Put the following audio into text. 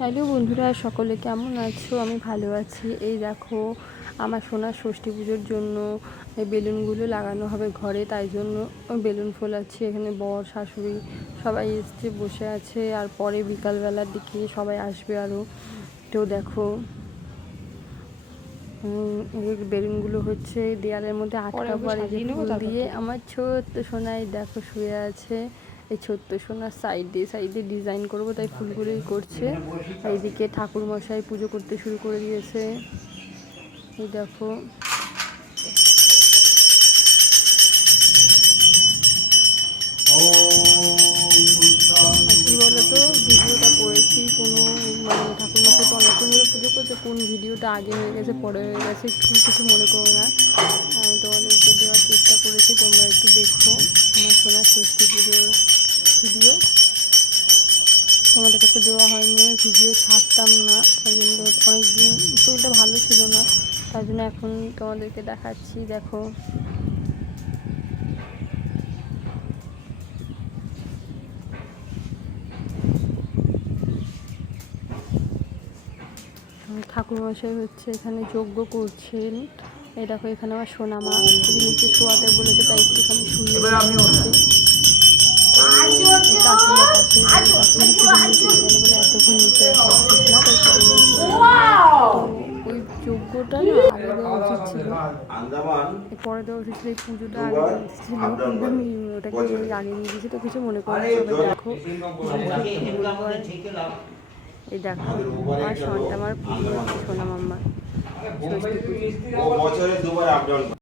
Hello বন্ধুরা, সকলে কেমন আছো? আমি ভালো আছি। এই দেখো, আমার সোনার ষষ্ঠী পুজোর জন্য এই বেলুনগুলো লাগানো হবে ঘরে, তাই জন্য বেলুন ফোলাচ্ছি। এখানে বর শাশুড়ি সবাই এসছে, বসে আছে। আর পরে বিকালবেলার দিকে সবাই আসবে আরও। তো দেখো, এই বেলুনগুলো হচ্ছে দেয়ালের মধ্যে আটকা পড়ে ফুল দিয়ে। আমার ছোট্ট সোনাই দেখো শুয়ে আছে। এই ছোট্ট সোনার সাইডে সাইডে ডিজাইন করবো, তাই ফুলগুলোই করছে। এইদিকে ঠাকুর মশাই পুজো করতে শুরু করে দিয়েছে। এই দেখো, কি বলতো, ভিডিওটা করেছি কোনো ঠাকুর মশাই তো অনেকক্ষণ ধরে পুজো করছে, কোন ভিডিওটা আগে হয়ে গেছে পরে হয়ে গেছে কিছু মনে করো না। আমি তোমাদেরকে দেওয়ার চেষ্টা করেছি, তোমরা একটু দেখো আমার সোনার ষষ্ঠী পুজোর ভিডিও। তোমাদের কাছে দেওয়া হয়নি, ভিডিও ছাড়তাম না, তাই জন্য অনেকদিন শরীরটা ভালো ছিল না, তাই জন্য এখন তোমাদেরকে দেখাচ্ছি। দেখো, ঠাকুরমশাই হচ্ছে এখানে যজ্ঞ করছেন। এই দেখো, এখানে আমার সোনা মা নিচে শোয়াতে বলেছে, তাই একটুখানি শুয়ে বলে এতক্ষণ নিচে ওই যজ্ঞটা না আগে দেওয়া উচিত ছিল, পরে দেওয়া উচিত ছিল। এই পুজোটা আগে দেওয়া উচিত ছিল, কিন্তু আমি ওটাকে আগে নিয়ে দিয়েছি। তো কিছু মনে করো, দেখো এই দেখো আমার সন্তান, আমার পুজো হচ্ছে সোনা মাম্মা ষষ্ঠী পুজো।